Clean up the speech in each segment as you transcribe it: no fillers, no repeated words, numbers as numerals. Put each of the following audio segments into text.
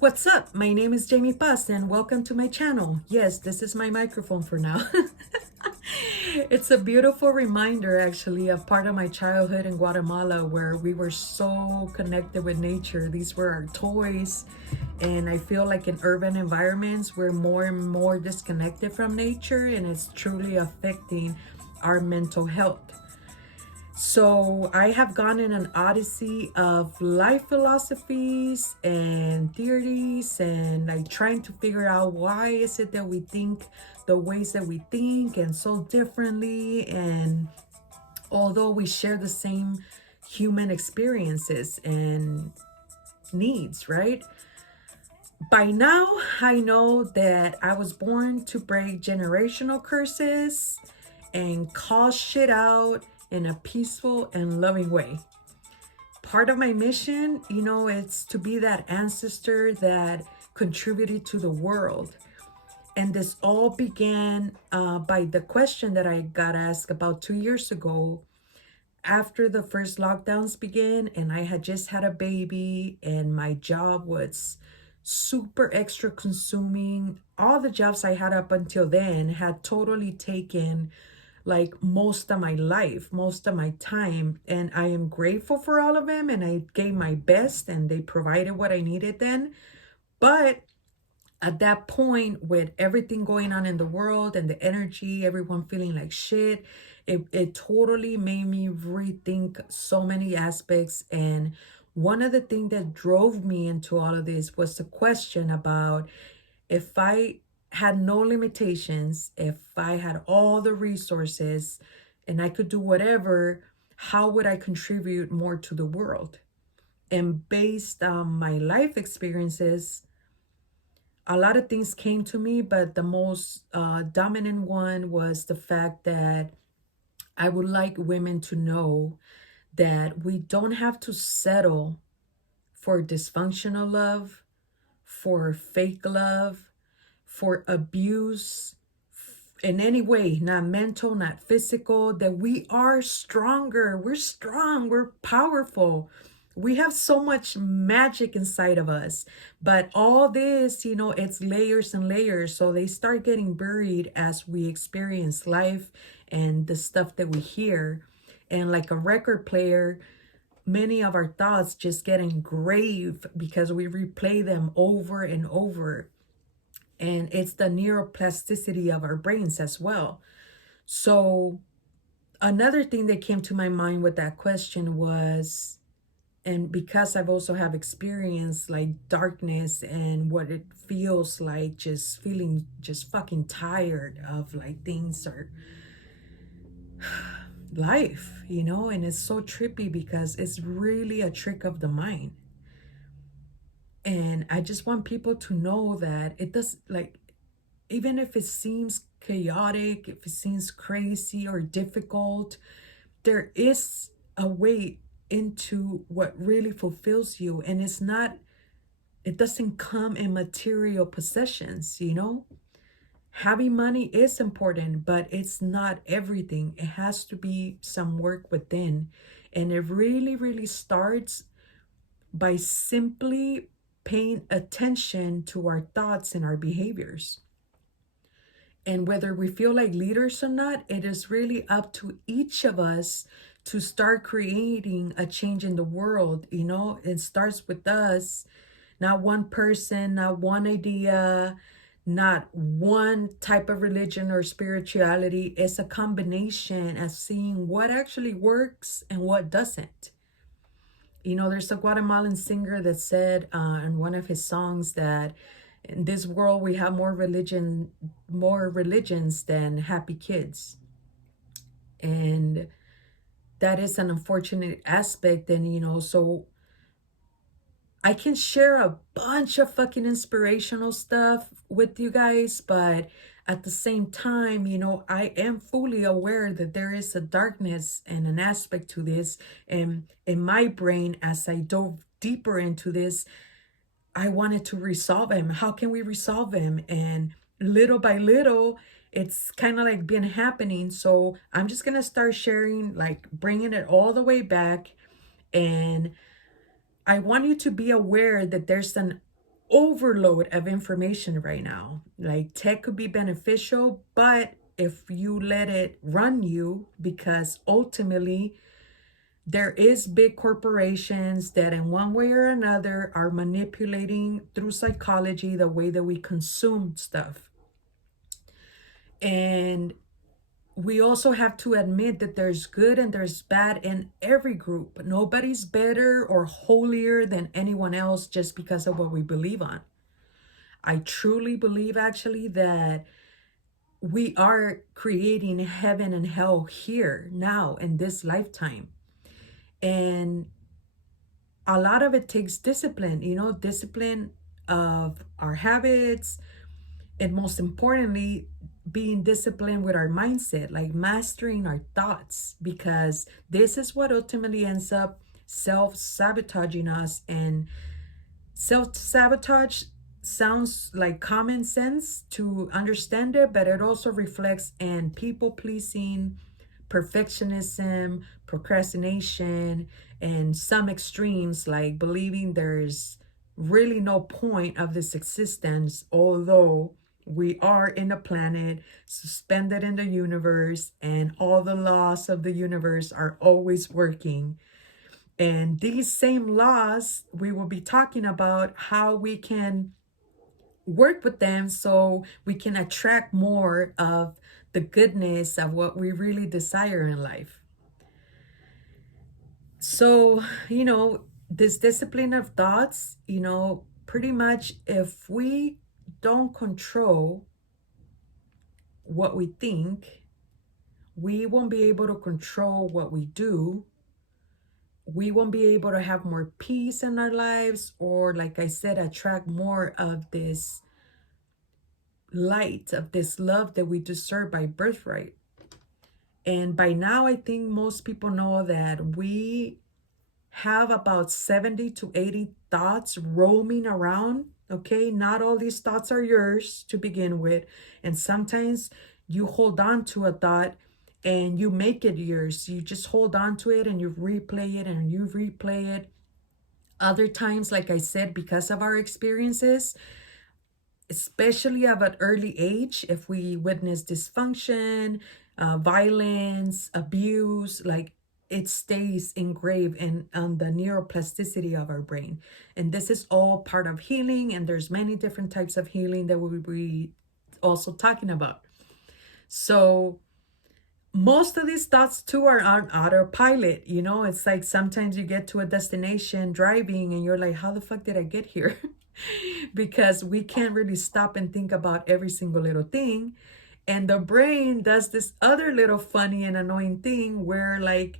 What's up? My name is Jamie Paz and welcome to my channel. Yes, this is my microphone for now. It's a beautiful reminder actually of part of my childhood in Guatemala where we were so connected with nature. These were our toys, and I feel like in urban environments we're more and more disconnected from nature, and it's truly affecting our mental health. So I have gone in an odyssey of life philosophies and theories, and like trying to figure out why is it that we think the ways that we think and so differently, and although we share the same human experiences and needs, right? By now, I know that I was born to break generational curses and call shit out in a peaceful and loving way. Part of my mission, it's to be that ancestor that contributed to the world. And this all began by the question that I got asked about 2 years ago after the first lockdowns began, and I had just had a baby, and my job was super extra consuming. All the jobs I had up until then had totally taken like most of my life, most of my time, and I am grateful for all of them, and I gave my best and they provided what I needed then. But at that point, with everything going on in the world and the energy, everyone feeling like shit, it totally made me rethink so many aspects. And one of the things that drove me into all of this was the question about, if I had no limitations, if I had all the resources and I could do whatever, how would I contribute more to the world? And based on my life experiences, a lot of things came to me, but the most dominant one was the fact that I would like women to know that we don't have to settle for dysfunctional love, for fake love, for abuse in any way, not mental, not physical, that we are stronger. We're strong, we're powerful. We have so much magic inside of us. But all this, it's layers and layers. So they start getting buried as we experience life and the stuff that we hear. And like a record player, many of our thoughts just get engraved because we replay them over and over. And it's the neuroplasticity of our brains as well. So another thing that came to my mind with that question was, and because I've also have experienced like darkness and what it feels like, just feeling just fucking tired of like things or life, and it's so trippy because it's really a trick of the mind. And I just want people to know that it does, like, even if it seems chaotic, if it seems crazy or difficult, there is a way into what really fulfills you. And it doesn't come in material possessions. Having money is important, but it's not everything. It has to be some work within. And it really, really starts by simply paying attention to our thoughts and our behaviors. And whether we feel like leaders or not, it is really up to each of us to start creating a change in the world. It starts with us, not one person, not one idea, not one type of religion or spirituality. It's a combination of seeing what actually works and what doesn't. There's a Guatemalan singer that said in one of his songs that in this world we have more religions than happy kids. And that is an unfortunate aspect. And so I can share a bunch of fucking inspirational stuff with you guys, but at the same time, I am fully aware that there is a darkness and an aspect to this. And in my brain, as I dove deeper into this, I wanted to resolve him. How can we resolve him? And little by little, it's kind of like been happening. So I'm just going to start sharing, like bringing it all the way back. And I want you to be aware that there's an overload of information right now. Like tech could be beneficial, but if you let it run you, because ultimately there is big corporations that in one way or another are manipulating through psychology the way that we consume stuff. And we also have to admit that there's good and there's bad in every group. Nobody's better or holier than anyone else just because of what we believe on. I truly believe actually that we are creating heaven and hell here now in this lifetime. And a lot of it takes discipline, discipline of our habits, and most importantly, being disciplined with our mindset, like mastering our thoughts, because this is what ultimately ends up self-sabotaging us. And self-sabotage sounds like common sense to understand it, but it also reflects in people pleasing, perfectionism, procrastination, and some extremes like believing there's really no point of this existence, although we are in a planet suspended in the universe and all the laws of the universe are always working. And these same laws, we will be talking about how we can work with them so we can attract more of the goodness of what we really desire in life. So, this discipline of thoughts, pretty much if we don't control what we think, we won't be able to control what we do. We won't be able to have more peace in our lives, or like I said, attract more of this light, of this love that we deserve by birthright. And by now, I think most people know that we have about 70 to 80 thoughts roaming around. Okay, not all these thoughts are yours to begin with. And sometimes you hold on to a thought and you make it yours. You just hold on to it and you replay it and you replay it. Other times, like I said, because of our experiences, especially of an early age, if we witness dysfunction, violence, abuse, like it stays engraved in on the neuroplasticity of our brain. And this is all part of healing, and there's many different types of healing that we'll be also talking about. So most of these thoughts too are on autopilot. It's like sometimes you get to a destination driving and you're like, how the fuck did I get here? Because we can't really stop and think about every single little thing. And the brain does this other little funny and annoying thing where like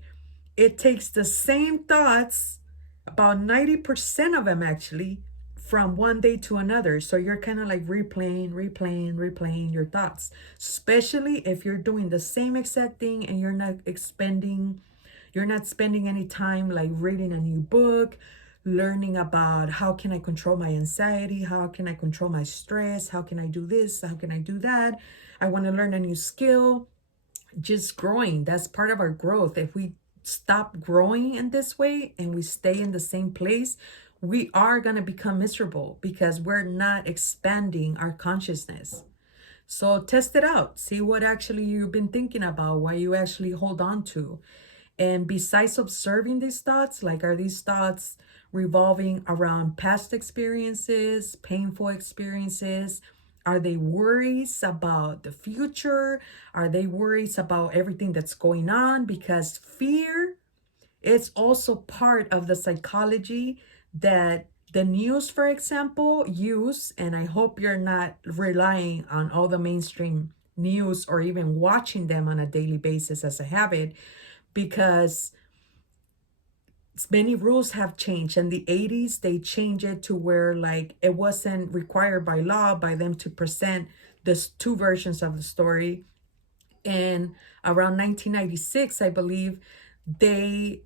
it takes the same thoughts, about 90% of them actually, from one day to another. So you're kind of like replaying your thoughts, especially if you're doing the same exact thing and you're not spending any time like reading a new book, learning about how can I control my anxiety, how can I control my stress, how can I do this, how can I do that. I want to learn a new skill. Just growing, that's part of our growth. If we stop growing in this way and we stay in the same place, we are going to become miserable because we're not expanding our consciousness. So test it out. See what actually you've been thinking about, what you actually hold on to. And besides observing these thoughts, like are these thoughts revolving around past experiences, painful experiences? Are they worries about the future? Are they worries about everything that's going on? Because fear, it's also part of the psychology that the news, for example, use. And I hope you're not relying on all the mainstream news or even watching them on a daily basis as a habit, because many rules have changed. In the 80s, they changed it to where like it wasn't required by law by them to present the two versions of the story. And around 1996, I believe, they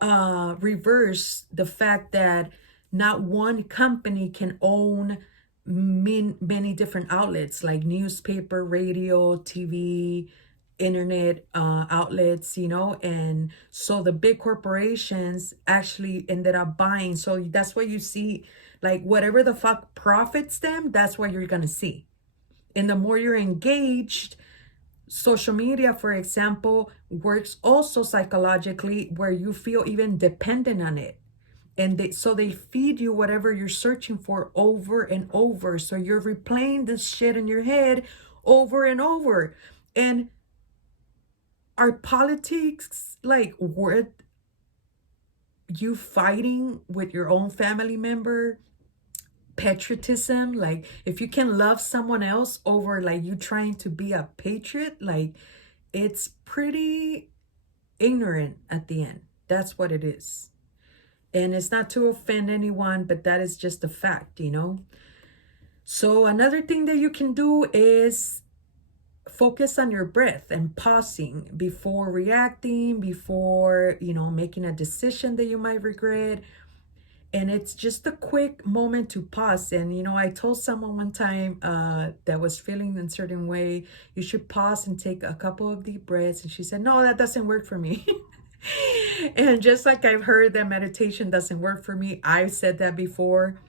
reversed the fact that not one company can own many different outlets like newspaper, radio, TV, internet outlets, you know, and so the big corporations actually ended up buying. So that's what you see, like whatever the fuck profits them, that's what you're gonna see. And the more you're engaged, social media, for example, works also psychologically where you feel even dependent on it. And so they feed you whatever you're searching for over and over. So you're replaying this shit in your head over and over. And are politics like worth you fighting with your own family member? Patriotism, like if you can love someone else over like you trying to be a patriot, like it's pretty ignorant at the end. That's what it is. And it's not to offend anyone, but that is just a fact, you know? So another thing that you can do is focus on your breath and pausing before reacting, before, you know, making a decision that you might regret. And it's just a quick moment to pause. And, you know, I told someone one time that was feeling in a certain way, you should pause and take a couple of deep breaths. And she said, no, that doesn't work for me. And just like I've heard that meditation doesn't work for me, I've said that before.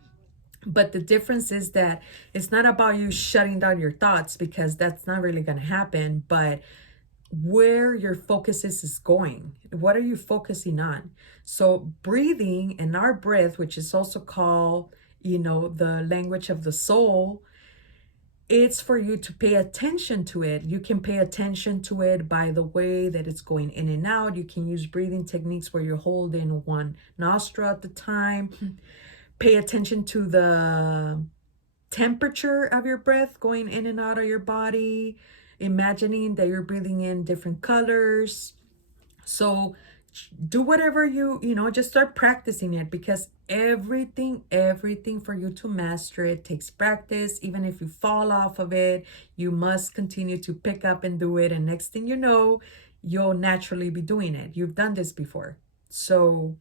But the difference is that it's not about you shutting down your thoughts, because that's not really going to happen, but where your focus is going. What are you focusing on? So breathing and our breath, which is also called, you know, the language of the soul, it's for you to pay attention to it. You can pay attention to it by the way that it's going in and out. You can use breathing techniques where you hold in one nostril at the time. Pay attention to the temperature of your breath going in and out of your body, imagining that you're breathing in different colors. So do whatever you know, just start practicing it, because everything for you to master it takes practice. Even if you fall off of it, you must continue to pick up and do it. And next thing you know, you'll naturally be doing it. You've done this before. So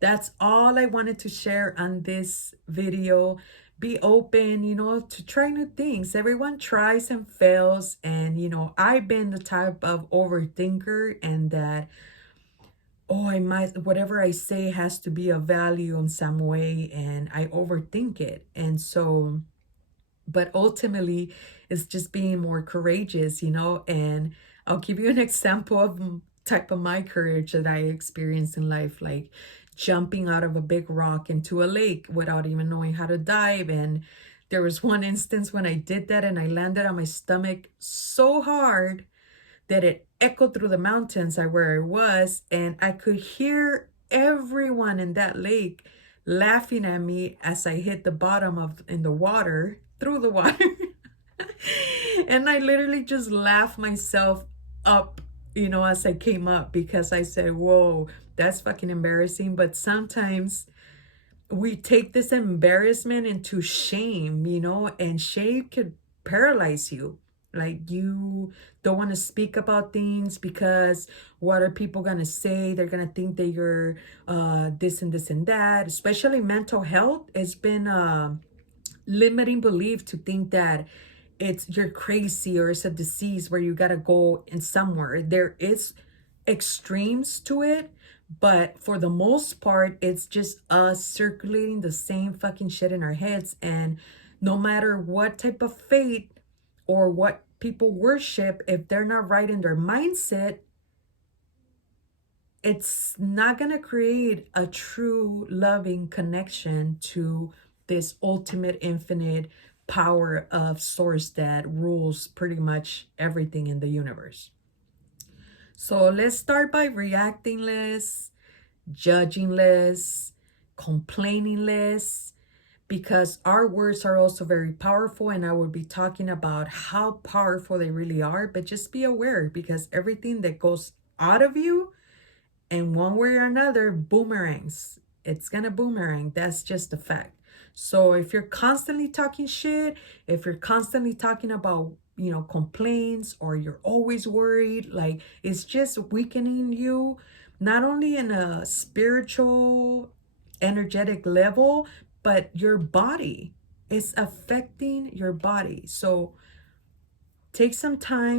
that's all I wanted to share on this video. Be open, you know, to try new things. Everyone tries and fails. And, you know, I've been the type of overthinker, and that, oh, I might, whatever I say has to be of value in some way. And I overthink it. And so, but ultimately, it's just being more courageous, you know. And I'll give you an example of type of my courage that I experienced in life, like jumping out of a big rock into a lake without even knowing how to dive. And there was one instance when I did that and I landed on my stomach so hard that it echoed through the mountains where I was, and I could hear everyone in that lake laughing at me as I hit the bottom of in the water, through the water. And I literally just laughed myself up, you know, as I came up, because I said, whoa, that's fucking embarrassing. But sometimes we take this embarrassment into shame, you know, and shame could paralyze you. Like you don't want to speak about things because what are people going to say? They're going to think that you're this and this and that. Especially mental health has been limiting belief to think that you're crazy or it's a disease where you got to go in somewhere. There is extremes to it, but for the most part, it's just us circulating the same fucking shit in our heads. And no matter what type of faith or what people worship, if they're not right in their mindset, it's not going to create a true loving connection to this ultimate infinite power of source that rules pretty much everything in the universe. So let's start by reacting less, judging less, complaining less, because our words are also very powerful. And I will be talking about how powerful they really are. But just be aware, because everything that goes out of you in one way or another boomerangs. It's gonna boomerang. That's just a fact. So if you're constantly talking shit, if you're constantly talking about, you know, complaints, or you're always worried, like it's just weakening you, not only in a spiritual, energetic level, but your body. It's affecting your body. So take some time